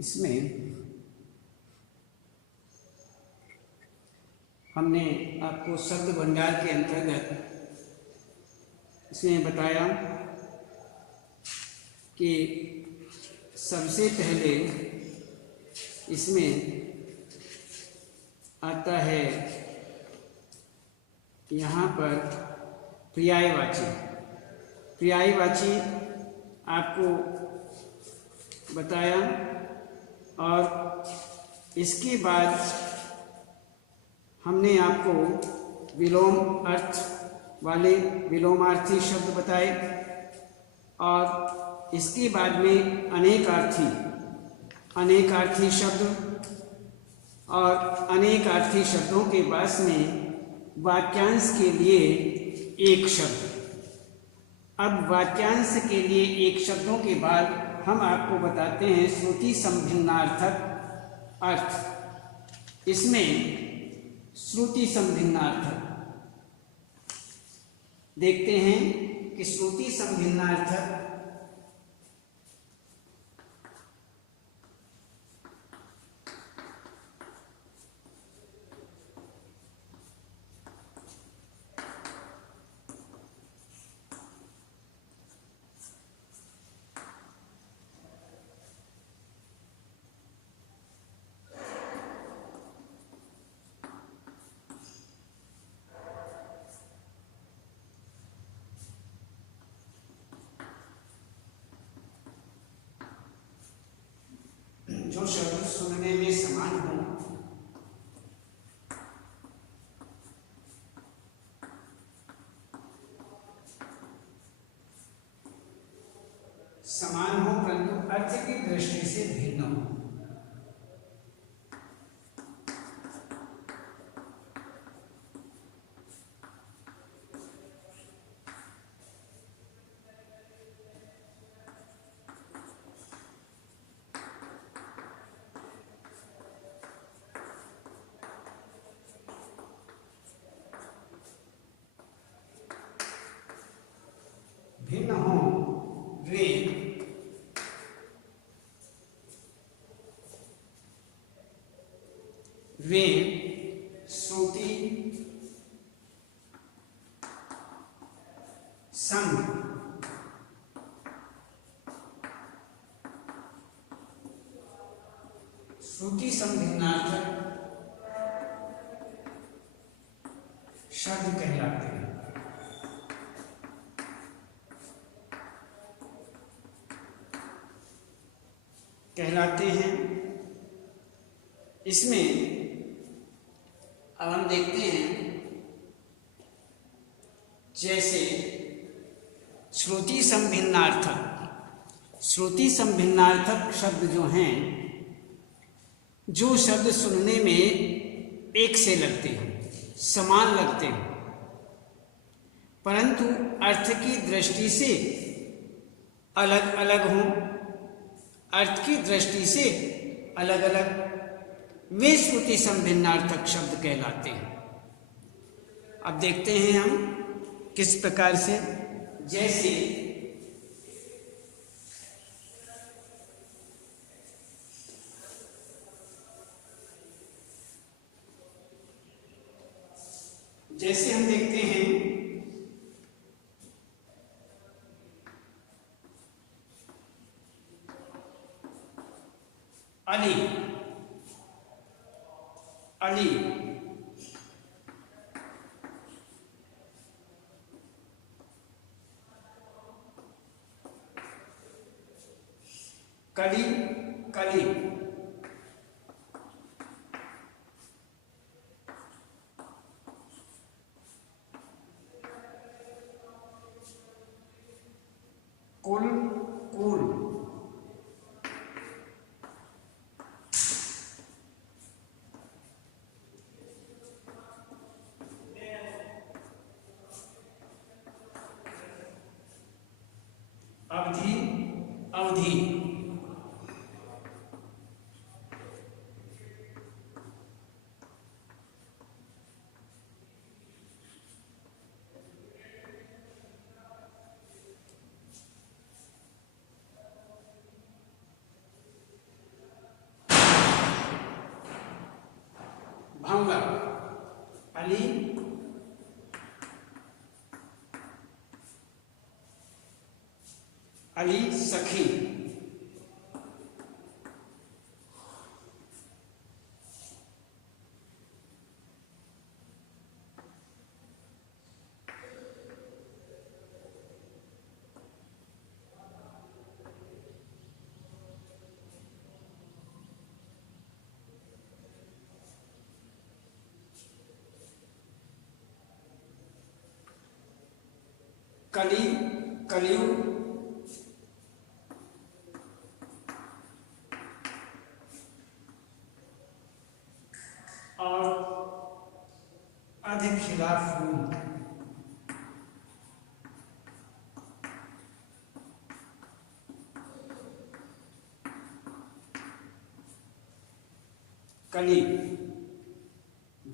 इसमें हमने आपको शब्द भंडार के अंतर्गत इसमें बताया कि सबसे पहले इसमें आता है यहाँ पर पर्यायवाची। पर्यायवाची आपको बताया और इसके बाद हमने आपको विलोम अर्थ वाले विलोमार्थी शब्द बताए और इसके बाद में अनेकार्थी शब्द और अनेकार्थी शब्दों के पास में वाक्यांश के लिए एक शब्द। अब वाक्यांश के लिए एक शब्दों के बाद हम आपको बताते हैं श्रुति संभिन्नार्थक अर्थ। इसमें श्रुति संभिन्नार्थक देखते हैं कि श्रुति संभिन्नार्थक जो शब्द सुनने में समान हो, परंतु अर्थ की दृष्टि से भिन्न हो। भिन्न हो वे श्रुति संभिन्नार्थक शब्द कहलाते हैं। इसमें अब हम देखते हैं जैसे श्रुति संभिन्नार्थक शब्द जो हैं, जो शब्द सुनने में एक से लगते हैं, समान लगते हैं, परंतु अर्थ की दृष्टि से अलग अलग हों, अर्थ की दृष्टि से अलग अलग, वे श्रुति संभिन्नार्थक शब्द कहलाते हैं। अब देखते हैं हम किस प्रकार से। जैसे हम देखते हैं अली, कली, कुल, अवधि, भावरा, अली अली सखी, कली कलयुग, और अधिक खिला फूल। कली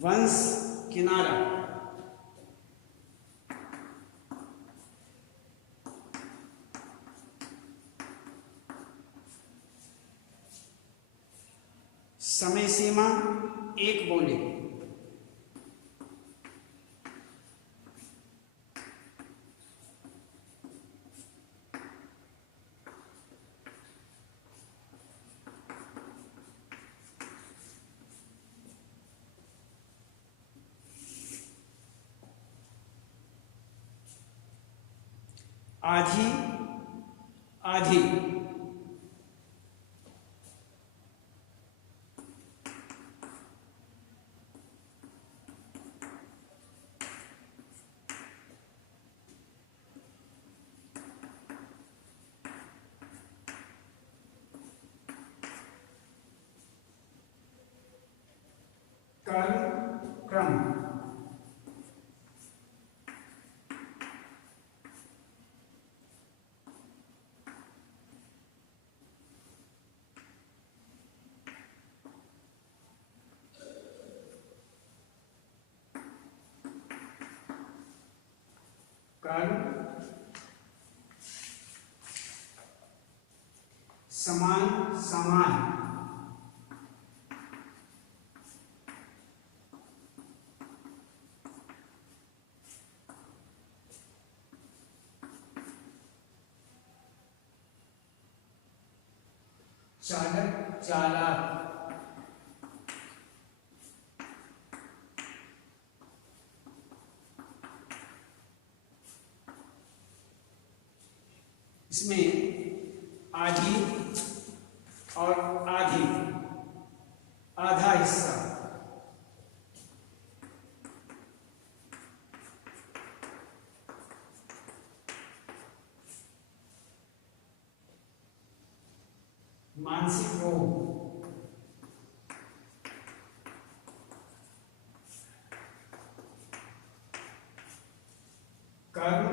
वंश किनारा, समय सीमा एक बोली, आधी आधी, क्रम, समान समान, चालक चालाक, इसमें आधी और आधी, आधा हिस्सा, मानसिक रोग, कर्म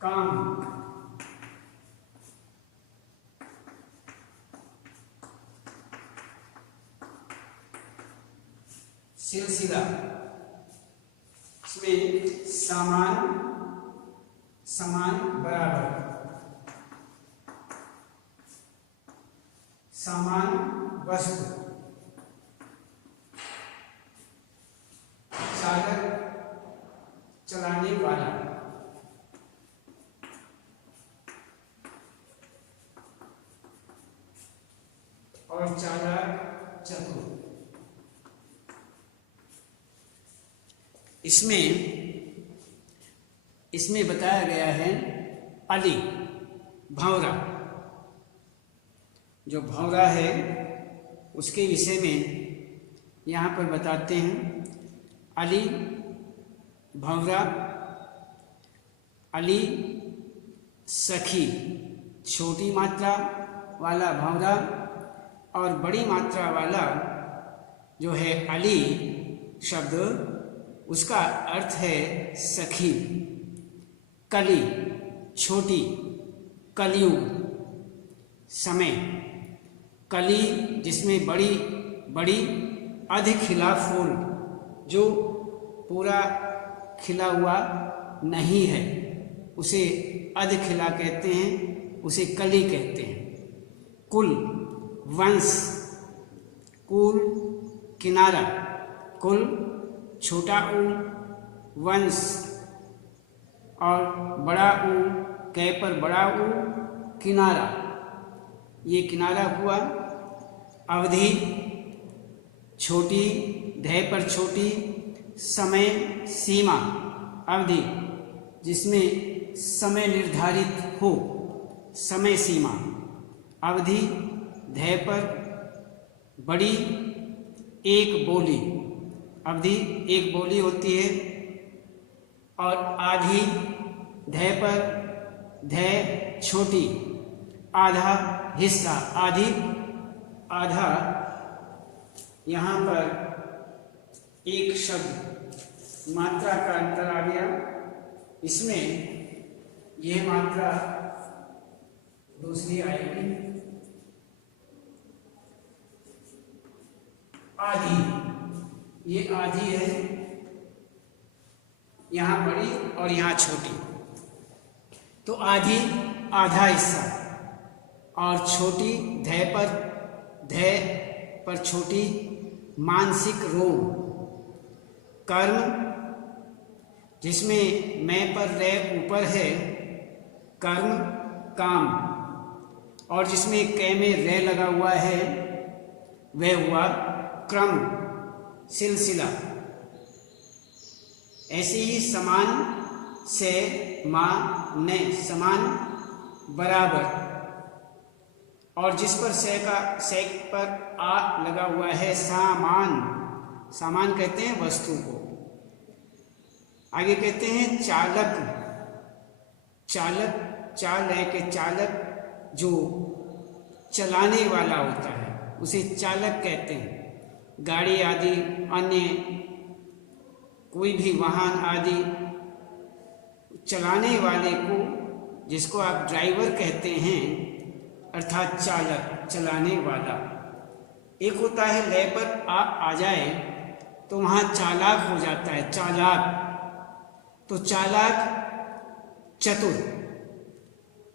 काम, सिलसिला, इसमें समान समान बराबर, समान वस्तु, चालक चलाने वाला, और चालाक चतुर। इसमें बताया गया है अली भंवरा, जो भंवरा है उसके विषय में यहाँ पर बताते हैं। अली भंवरा, अली सखी, छोटी मात्रा वाला भंवरा और बड़ी मात्रा वाला जो है अली शब्द, उसका अर्थ है सखी। कली छोटी, कलयुग समय, कली जिसमें बड़ी बड़ी अधिक खिला फूल, जो पूरा खिला हुआ नहीं है उसे अधिक खिला कहते हैं, उसे कली कहते हैं। कुल वंश, कुल किनारा, कुल, छोटा ऊ वंश और बड़ा ऊ कै पर बड़ा ऊ किनारा, ये किनारा हुआ। अवधि छोटी, धै पर छोटी, समय सीमा अवधि जिसमें समय निर्धारित हो, समय सीमा अवधि, धै पर बड़ी, एक बोली अवधि एक बोली होती है। और आधी, धै पर धै छोटी, आधा हिस्सा, आधी आधा। यहाँ पर एक शब्द मात्रा का अंतर आ गया, इसमें यह मात्रा दूसरी आएगी, आधी, ये आधी है, यहाँ बड़ी और यहाँ छोटी। तो आधी आधा हिस्सा, और छोटी धै पर छोटी, मानसिक रोग, कर्म जिसमें मैं पर रे ऊपर है, कर्म काम, और जिसमें कै में रे लगा हुआ है वह हुआ क्रम, सिलसिला। ऐसे ही समान से मा ने, समान बराबर, और जिस पर से पर आ लगा हुआ है सामान, सामान कहते हैं वस्तु को। आगे कहते हैं चालक, चालक चाल है कि चालक जो चलाने वाला होता है उसे चालक कहते हैं। गाड़ी आदि अन्य कोई भी वाहन आदि चलाने वाले को, जिसको आप ड्राइवर कहते हैं, अर्थात चालक, चलाने वाला। एक होता है लय पर आ जाए तो वहाँ चालाक हो जाता है, चालाक। तो चालाक चतुर,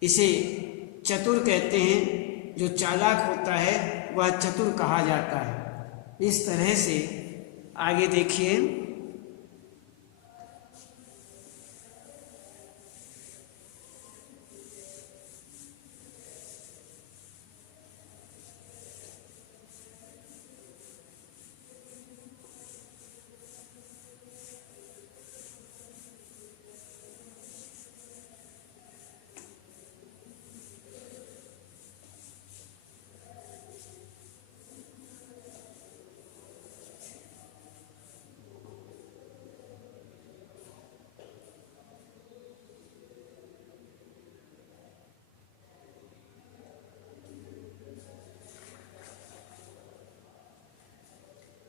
इसे चतुर कहते हैं। जो चालाक होता है वह चतुर कहा जाता है। इस तरह से आगे देखिए,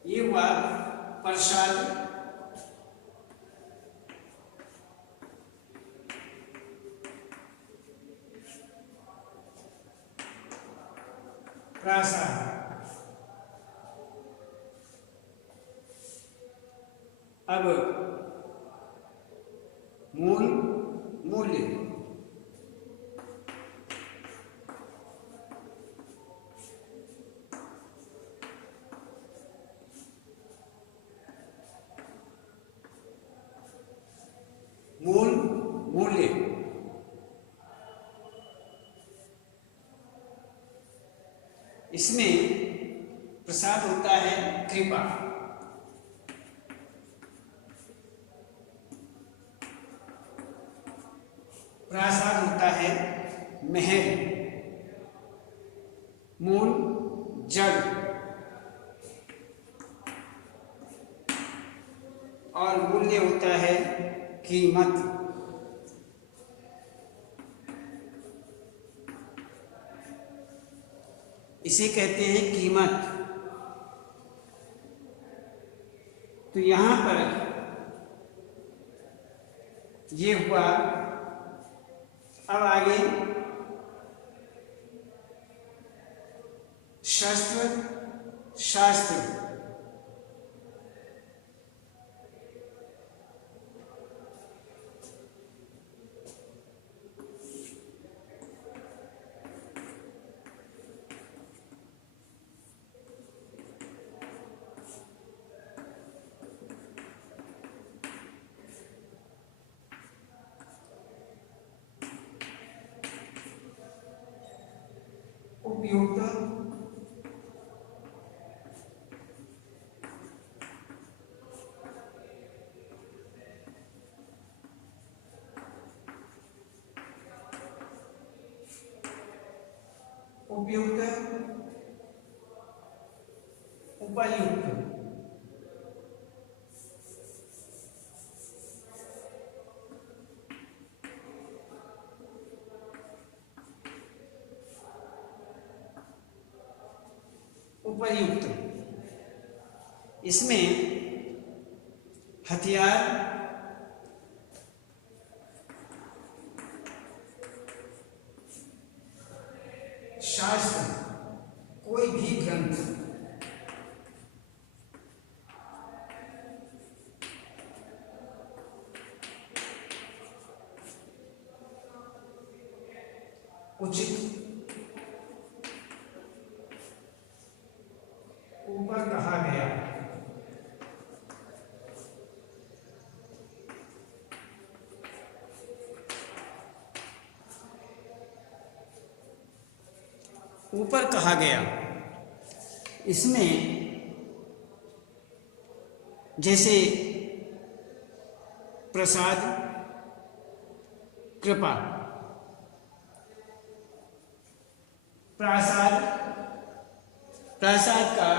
ये हुआ प्रसाद, प्रासाद। अब मूल, मूल्य, मूल मूल्य, इसमें प्रसाद होता है कृपा, प्रासाद होता है महल, मूल जड़, और मूल्य होता है कीमत। इसे कहते हैं कीमत। तो यहां पर ये हुआ। अब आगे शस्त्र, शास्त्र, उपयुक्त, उपयुक्त, उपर्युक्त, उपर्युक्त। इसमें हथियार, शास्त्र, कोई भी ग्रंथ, उचित, ऊपर कहा गया, ऊपर कहा गया। इसमें जैसे प्रसाद, कृपा, प्रासाद, प्रासाद का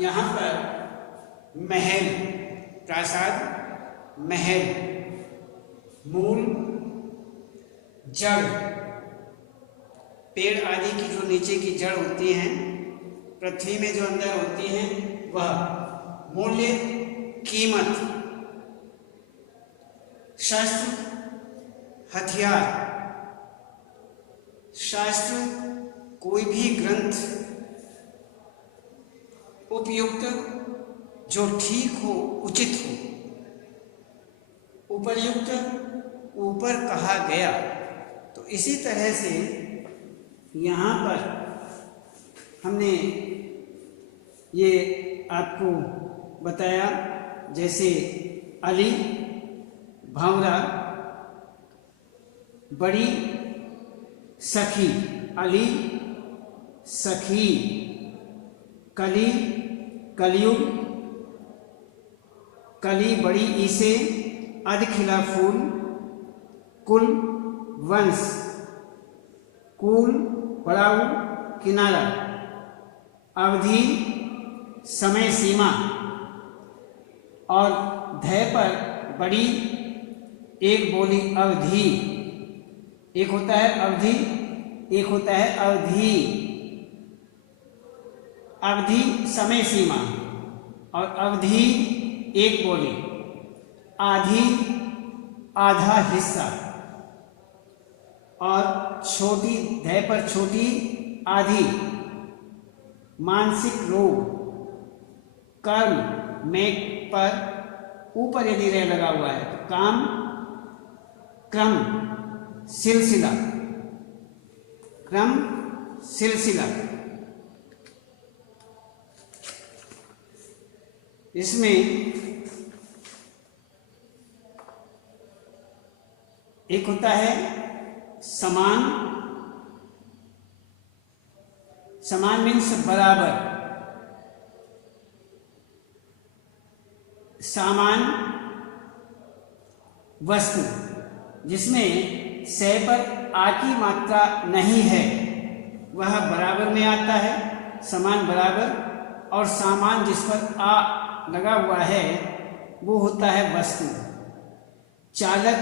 यहाँ पर महल, प्रासाद महल, मूल, जड़, पेड़ आदि की जो नीचे की जड़ होती हैं, पृथ्वी में जो अंदर होती हैं, वह मूल्य, कीमत, शस्त्र, हथियार, शास्त्र, कोई भी ग्रंथ, उपयुक्त, जो ठीक हो, उचित हो, उपर्युक्त, ऊपर कहा गया। तो इसी तरह से यहाँ पर हमने ये आपको बताया, जैसे अली, भावरा, बड़ी सखी, अली, सखी, कली, कलयुग, कली बड़ी ई से, अध खिला फूल, कुल, वंश, कुल, पड़ाव, किनारा, अवधि, समय सीमा, और धय पर बड़ी, एक बोली अवधि, एक होता है अवधि, एक होता है अवधि, अवधि समय सीमा, और अवधि एक बोली, आधी, आधा हिस्सा, और छोटी, धय पर छोटी, आधी, मानसिक रोग, कर्म, में पर ऊपर यदि रे लगा हुआ है तो काम, क्रम, सिलसिला, क्रम, सिलसिला। इसमें एक होता है समान, समान मीन्स बराबर, सामान, वस्तु, जिसमें से पर आ की मात्रा नहीं है वह बराबर में आता है, समान बराबर, और सामान जिस पर आ लगा हुआ है वो होता है वस्तु। चालक,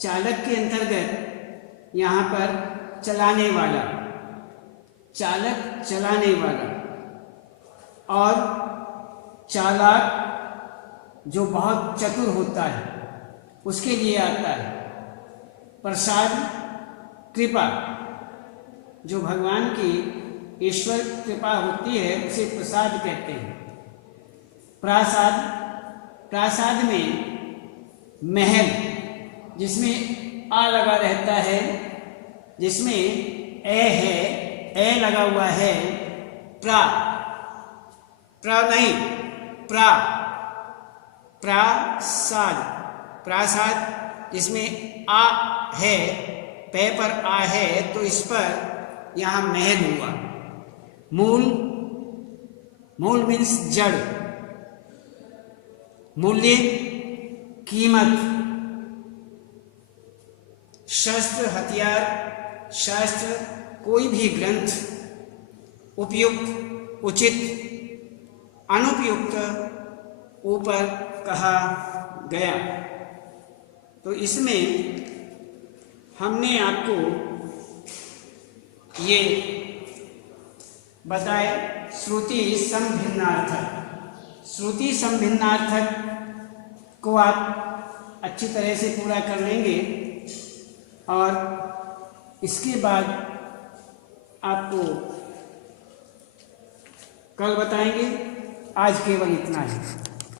चालक के अंतर्गत यहाँ पर चलाने वाला, चालक चलाने वाला, और चालाक जो बहुत चतुर होता है उसके लिए आता है। प्रसाद, कृपा, जो भगवान की ईश्वर कृपा होती है उसे प्रसाद कहते हैं। प्रासाद, प्रासाद में महल, जिसमें आ लगा रहता है, जिसमें ए है, ए लगा हुआ है, प्रा, प्रा नहीं, प्रा, प्रासाद, प्रासाद जिसमें आ है, पे पर आ है तो इस पर यहाँ महल हुआ। मूल, मूल मीन्स जड़, मूल्य कीमत, शस्त्र हथियार, शास्त्र कोई भी ग्रंथ, उपयुक्त उचित, अनुपयुक्त ऊपर कहा गया। तो इसमें हमने आपको ये बताए श्रुति समभिन्नार्थक। श्रुति समभिन्नार्थक को आप अच्छी तरह से पूरा कर लेंगे और इसके बाद आपको कल बताएंगे। आज केवल इतना ही।